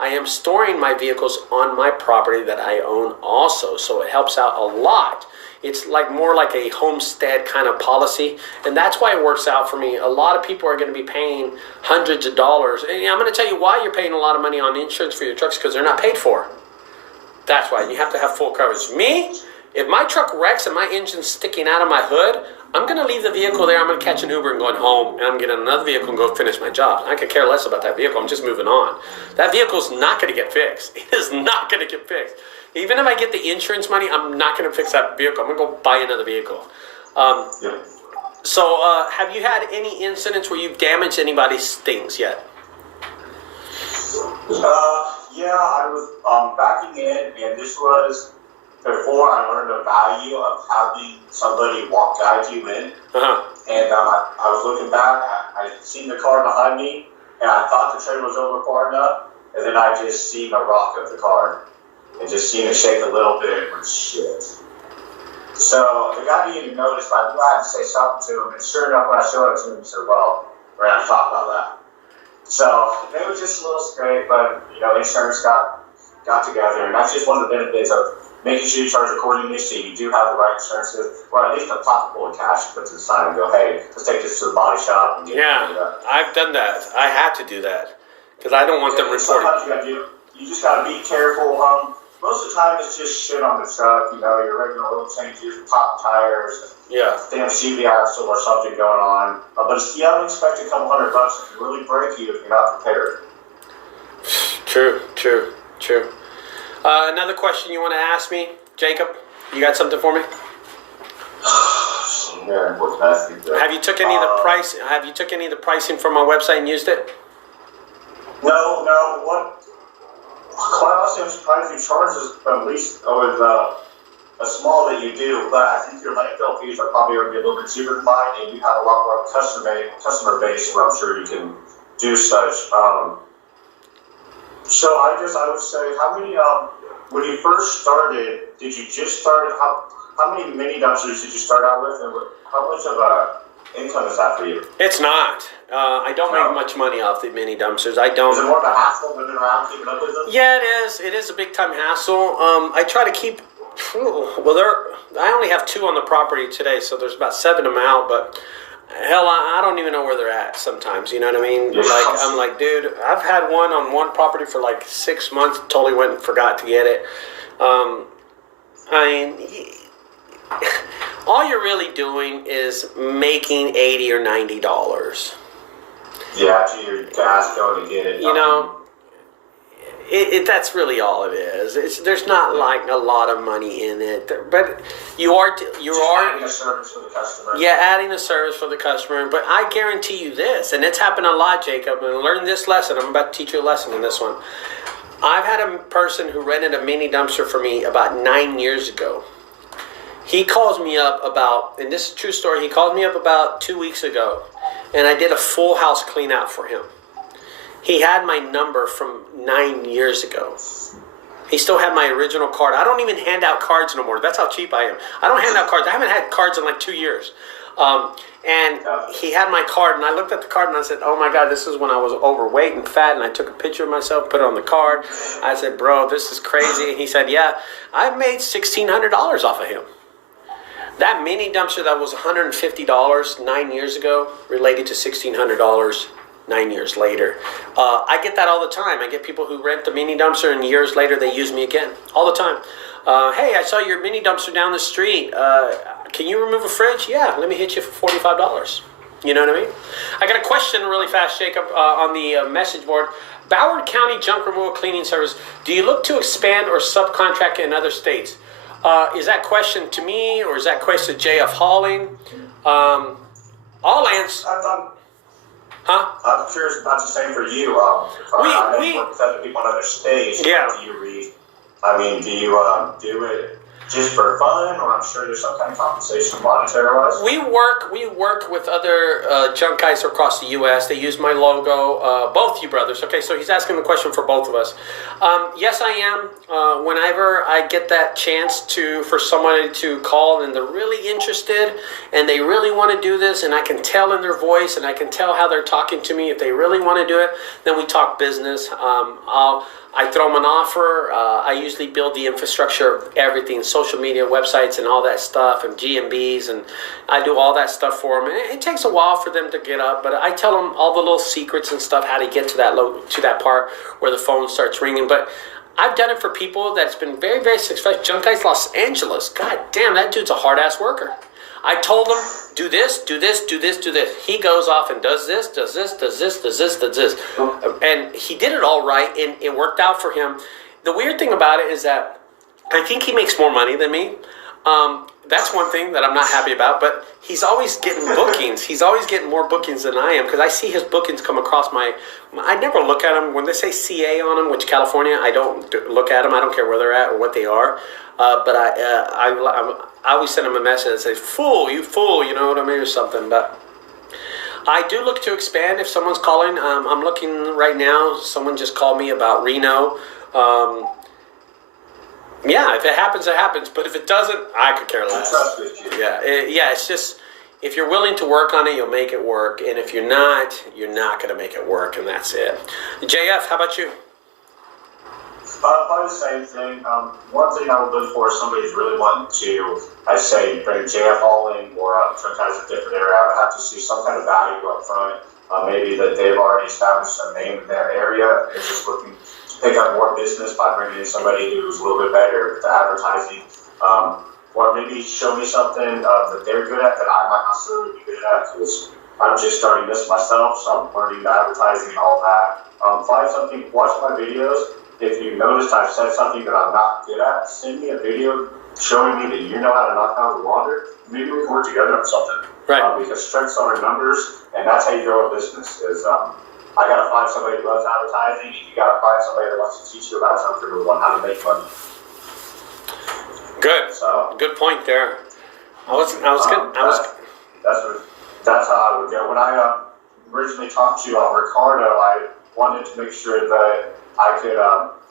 I am storing my vehicles on my property that I own also. So it helps out a lot. It's like more like a homestead kind of policy. And that's why it works out for me. A lot of people are going to be paying hundreds of dollars. And I'm going to tell you why you're paying a lot of money on insurance for your trucks, because they're not paid for. That's why you have to have full coverage. Me, if my truck wrecks and my engine's sticking out of my hood, I'm going to leave the vehicle there. I'm going to catch an Uber and going home, and I'm getting another vehicle and go finish my job. I could care less about that vehicle. I'm just moving on. That vehicle's not going to get fixed. It is not going to get fixed. Even if I get the insurance money, I'm not going to fix that vehicle. I'm going to go buy another vehicle. So have you had any incidents where you've damaged anybody's things yet? Yeah, I was backing in, and this was before I learned the value of having somebody guide you in. And I was looking back, I seen the car behind me, and I thought the trailer was over far enough, and then I just seen a rock of the car, and just seen it shake a little bit, and went, shit. So the guy didn't even notice, but I knew I had to say something to him, and sure enough, when I showed it to him, he said, well, we're going to talk about that. So they were just a little straight, but, insurance got together, and that's just one of the benefits of making sure you charge accordingly, so you do have the right insurances, or at least a pocket full of cash to put to the side and go, hey, let's take this to the body shop and get it. I've done that. I had to do that because I don't want them reporting. Sometimes you just got to be careful. Most of the time it's just shit on the truck, your regular oil changes, pop tires, damn CV axle or something going on. But it's the unexpected couple $100 that can really break you if you're not prepared. True. Another question you want to ask me, Jacob? You got something for me? Yeah, what can I ask you? Have you took any of the price? Have you took any of the pricing from my website and used it? No. Quite honestly, I'm surprised you charge us at least with a small that you do, but I think your landfill fees are probably going to be a little bit cheaper than mine, and you have a lot more customer base where I'm sure you can do such. So I would say, how many, when you first started, did you just start, how many mini dumpsters did you start out with, and how much of a income is that for you? It's not. I don't make much money off the mini dumpsters. I don't. Is it more of a hassle moving around, keeping up with them? Yeah, it is. It is a big time hassle. I try to keep, I only have 2 on the property today, so there's about 7 of them out, but hell, I don't even know where they're at sometimes, you know what I mean? I'm like, dude, I've had one on one property for like 6 months, totally went and forgot to get it. All you're really doing is making $80 or $90. Yeah, to your gas going to get it. That's really all it is. There's not like a lot of money in it, but you are adding a service for the customer. Yeah, adding a service for the customer. But I guarantee you this, and it's happened a lot, Jacob. And learn this lesson. I'm about to teach you a lesson in this one. I've had a person who rented a mini dumpster for me about 9 years ago. He calls me up and this is a true story. He called me up about 2 weeks ago, and I did a full house clean out for him. He had my number from 9 years ago. He still had my original card. I don't even hand out cards no more. That's how cheap I am. I don't hand out cards. I haven't had cards in like 2 years. And he had my card, and I looked at the card, and I said, oh my God, this is when I was overweight and fat, and I took a picture of myself, put it on the card. I said, bro, this is crazy. And he said, yeah, I made $1,600 off of him. That mini dumpster that was $150 9 years ago related to $1,600 9 years later. I get that all the time. I get people who rent the mini dumpster, and years later they use me again. All the time. Hey, I saw your mini dumpster down the street. Can you remove a fridge? Yeah, let me hit you for $45. You know what I mean? I got a question really fast, Jacob, on the message board. Broward County Junk Removal Cleaning Service. Do you look to expand or subcontract in other states? Is that question to me, or is that question to JF Hauling? I'll answer. I'm curious about the same for you. We work with other people in other states. Yeah. What do you read? I mean, do you do it just for fun, or I'm sure there's some kind of compensation monetary-wise? We work with other junk guys across the U.S. They use my logo, both you brothers. Okay, so he's asking the question for both of us. Yes, I am. Whenever I get that chance for somebody to call and they're really interested and they really want to do this, and I can tell in their voice and I can tell how they're talking to me, if they really want to do it, then we talk business. I throw them an offer. I usually build the infrastructure of everything, social media, websites, and all that stuff, and GMBs, and I do all that stuff for them. And it takes a while for them to get up, but I tell them all the little secrets and stuff, how to get to that part where the phone starts ringing. But I've done it for people that's been very, very successful. Junk Guys Los Angeles. God damn, that dude's a hard-ass worker. I told him, do this, do this, do this, do this. He goes off and does this, does this, does this, does this, does this. And he did it all right, and it worked out for him. The weird thing about it is that I think he makes more money than me. That's one thing that I'm not happy about, but he's always getting bookings. He's always getting more bookings than I am, because I see his bookings come across I never look at them. When they say CA on them, which California, I don't look at them. I don't care where they're at or what they are. But I always send him a message that says, fool, you know what I mean, or something. But I do look to expand if someone's calling. I'm looking right now. Someone just called me about Reno. Yeah, if it happens, it happens. But if it doesn't, I could care less. Yeah, it's just, if you're willing to work on it, you'll make it work. And if you're not going to make it work, and that's it. JF, how about you? Probably the same thing. One thing I would look for is somebody who's really wanting to, I say, bring JF all in or sometimes a different area. I would have to see some kind of value up front. Maybe that they've already established a name in their area. They're just looking to pick up more business by bringing in somebody who's a little bit better with the advertising. Or maybe show me something that they're good at that I might not necessarily be good at, because I'm just starting this myself, so I'm learning the advertising and all that. Find something, watch my videos. If you noticed I've said something that I'm not good at, send me a video showing me that you know how to knock down the water. Maybe we can work together on something. Right. Because strengths are numbers, and that's how you grow a business. I got to find somebody who loves advertising, and you got to find somebody that wants to teach you about something or how to make money. Good. So good point there. That's how I would go. When I originally talked to you on Ricardo, I wanted to make sure that I could,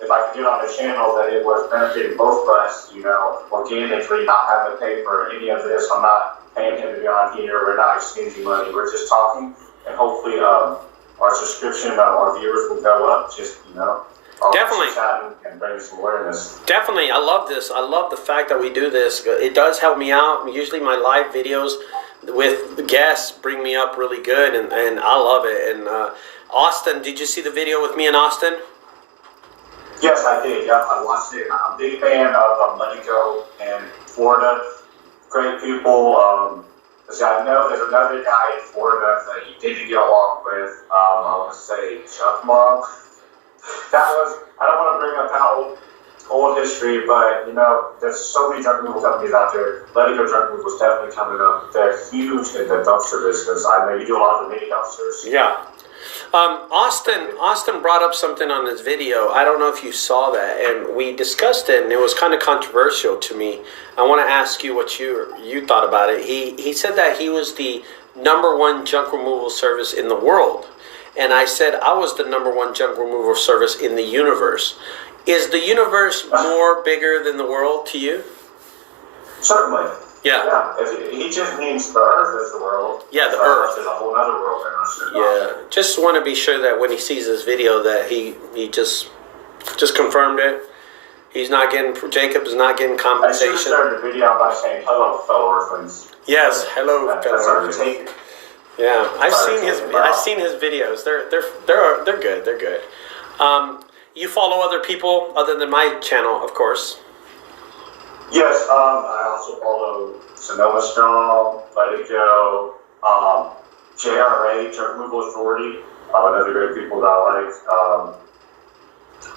if I could get on the channel, that it was benefiting both of us, organically, not having to pay for any of this. I'm not paying him to be on here. We're not exchanging money. We're just talking, and hopefully our subscription, our viewers will go up. Definitely. And bring some awareness. Definitely. I love this. I love the fact that we do this. It does help me out. Usually my live videos with guests bring me up really good, and I love it. And Austin, did you see the video with me and Austin? Yes, I did. Yeah, I watched it. I'm a big fan of Let It Go in Florida. Great people. I know there's another guy in Florida that you didn't get along with. I want to say Chuck Mom. I don't want to bring up how old history, but there's so many junk removal companies out there. Let It Go Junk Removal is definitely coming up. They're huge in the dumpster business. I know you do a lot of the mini dumpsters. Yeah. Austin brought up something on this video. I don't know if you saw that, and we discussed it, and it was kind of controversial to me. I want to ask you what you thought about it. He said that he was the #1 junk removal service in the world, and I said I was the #1 junk removal service in the universe. Is the universe more bigger than the world to you? Certainly. Yeah. He just means the earth is the world. Yeah, the earth. There's a whole other world there. Yeah. Just want to be sure that when he sees this video that he just confirmed it. Jacob is not getting compensation. I should have started the video by saying hello, fellow earthlings. Yes, hello, fellow earthlings. Yeah, I've seen his videos. They're good. They're good. You follow other people other than my channel, of course. Yes, I also follow Sonoma Strong, Let It Go, JRA, Junk Removal Authority, another great people that I like.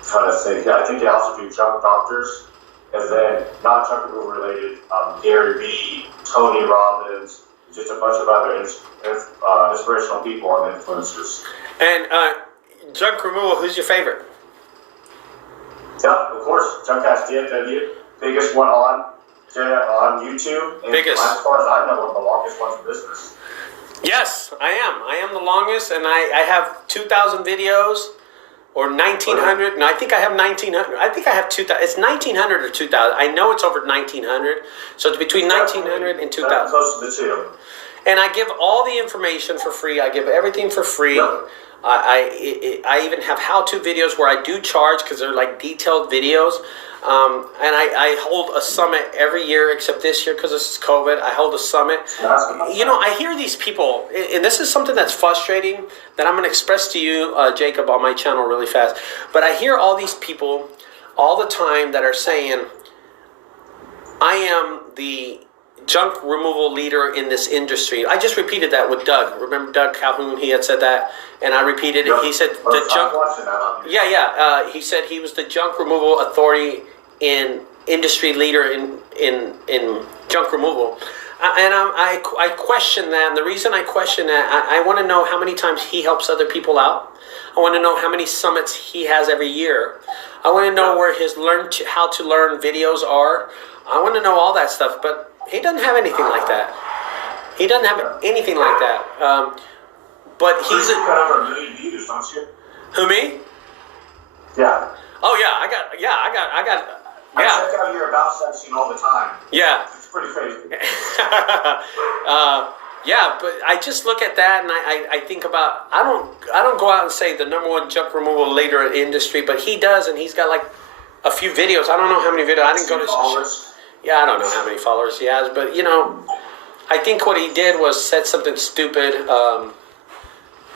Trying to think, I think they also do Junk Doctors, and then not junk removal related, Gary Vee, Tony Robbins, just a bunch of other inspirational people and influencers. And junk removal, who's your favorite? Yeah, of course, Junk Guys DFW. Biggest one on YouTube. And biggest. As far as I know, one of the longest ones in business. Yes, I am. I am the longest, and I have 2,000 videos, or 1,900. No, I think I have 1,900. I think I have 2,000. It's 1,900 or 2,000. I know it's over 1,900. So it's between 1,900 and 2,000. Close to the two. And I give all the information for free. I give everything for free. Yeah. I even have how-to videos where I do charge because they're like detailed videos. And I hold a summit every year except this year because this is COVID. I hold a summit. You know, I hear these people, and this is something that's frustrating that I'm going to express to you, Jacob, on my channel really fast. But I hear all these people all the time that are saying, I am the junk removal leader in this industry. I just repeated that with Doug. Remember Doug Calhoun? He had said that, and I repeated it. He said the junk. He said he was the junk removal authority in industry leader in junk removal. And I question that. And the reason I question that, I want to know how many times he helps other people out. I want to know how many summits he has every year. I want to know where his how to learn videos are. I want to know all that stuff, but he doesn't have anything like that. He doesn't have anything like that. But he's got over 1 million views, don't you? Who, me? Yeah. Oh yeah, I got. I check out your about section all the time. Yeah. It's pretty crazy. Yeah, but I just look at that and I think about, I don't go out and say the #1 junk removal leader in industry, but he does, and he's got like a few videos. I don't know how many videos. I didn't go to. Yeah, I don't know how many followers he has, but you know, I think what he did was said something stupid,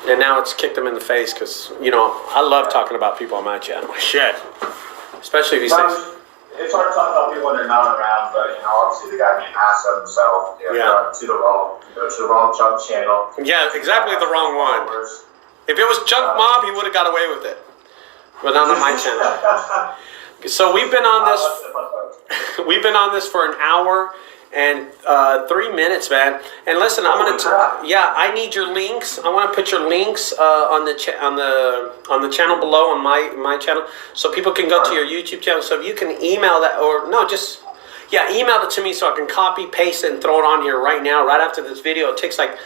and now it's kicked him in the face because, you know, I love talking about people on my channel. Shit, especially these days. It's hard to talk about people when they're not around, but you know, obviously the guy made an ass of himself. To the wrong junk channel. Yeah, exactly the wrong one. If it was Junk Mob, he would have got away with it, but not on my channel. So we've been on this. We've been on this for an hour and 3 minutes, man. And listen, I'm gonna. I need your links. I want to put your links on the channel below on my channel, so people can go to your YouTube channel. So if you can email that, or no, just email it to me so I can copy, paste it, and throw it on here right now, right after this video. It takes like,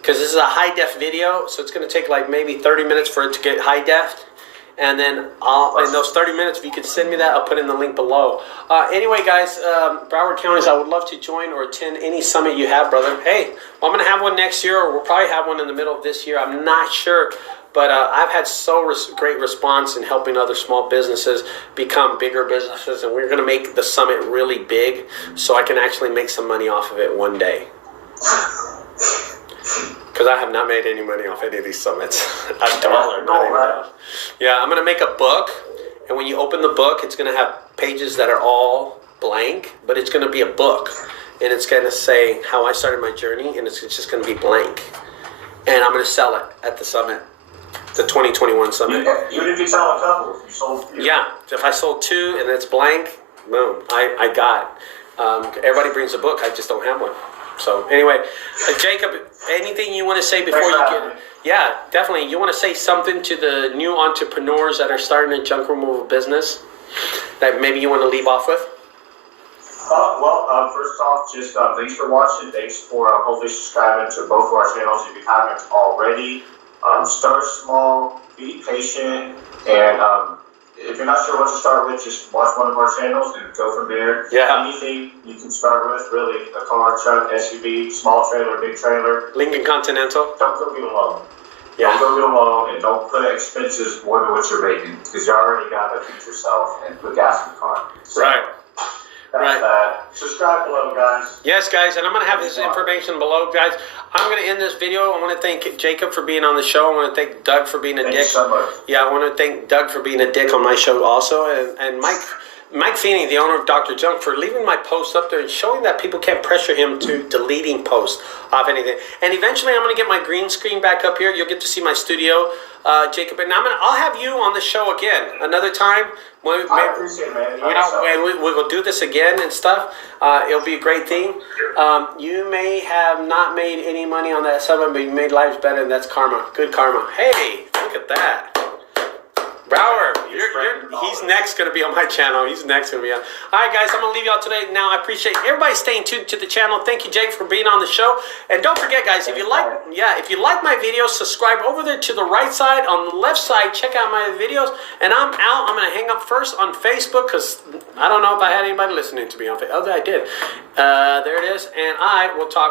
because this is a high def video, so it's gonna take like maybe 30 minutes for it to get high def. And then in those 30 minutes, if you could send me that, I'll put in the link below. Anyway, guys, Broward counties, I would love to join or attend any summit you have, brother. Hey, well, I'm going to have one next year, or we'll probably have one in the middle of this year. I'm not sure. But I've had great response in helping other small businesses become bigger businesses. And we're going to make the summit really big so I can actually make some money off of it one day. Because I have not made any money off any of these summits. $1, not even. Yeah, I'm going to make a book. And when you open the book, it's going to have pages that are all blank. But it's going to be a book. And it's going to say how I started my journey. And it's just going to be blank. And I'm going to sell it at the summit. The 2021 summit. Even if you sell a couple, if you sold 2. Yeah, if I sold 2 and it's blank, boom, I got it. Everybody brings a book, I just don't have one. So anyway, Jacob, anything you want to say before you get it? Yeah, definitely. You want to say something to the new entrepreneurs that are starting a junk removal business that maybe you want to leave off with? First off, just thanks for watching. Thanks for hopefully subscribing to both of our channels if you haven't already. Start small, be patient, and if you're not sure what to start with, just watch one of our channels and go from there. Yeah. Anything you can start with, really, a car, truck, SUV, small trailer, big trailer. Lincoln Continental. Don't go get a loan. Yeah. Don't go get a loan, and don't put expenses more than what you're making, because you already got to feed yourself and put gas in the car. So, right. That's that. Subscribe below, guys. Yes, guys, and I'm going to have his information below, guys. I'm going to end this video. I want to thank Jacob for being on the show. I want to thank Doug for being a dick. Thank you so much. Yeah, I want to thank Doug for being a dick on my show also, and Mike Feeney, the owner of Dr. Junk, for leaving my post up there and showing that people can't pressure him to deleting posts off anything. And eventually, I'm going to get my green screen back up here. You'll get to see my studio, Jacob. And I'll have you on the show again another time. I appreciate it, man. We'll do this again and stuff. It'll be a great thing. You may have not made any money on that summit, but you made lives better, and that's karma. Good karma. Hey, look at that. Broward, he's next going to be on my channel. He's next going to be on. All right, guys, I'm going to leave y'all today. Now, I appreciate everybody staying tuned to the channel. Thank you, Jake, for being on the show. And don't forget, guys, if you like my videos, subscribe over there to the right side. On the left side, check out my videos. And I'm out. I'm going to hang up first on Facebook because I don't know if I had anybody listening to me on Facebook. Oh, I did. There it is. And I will talk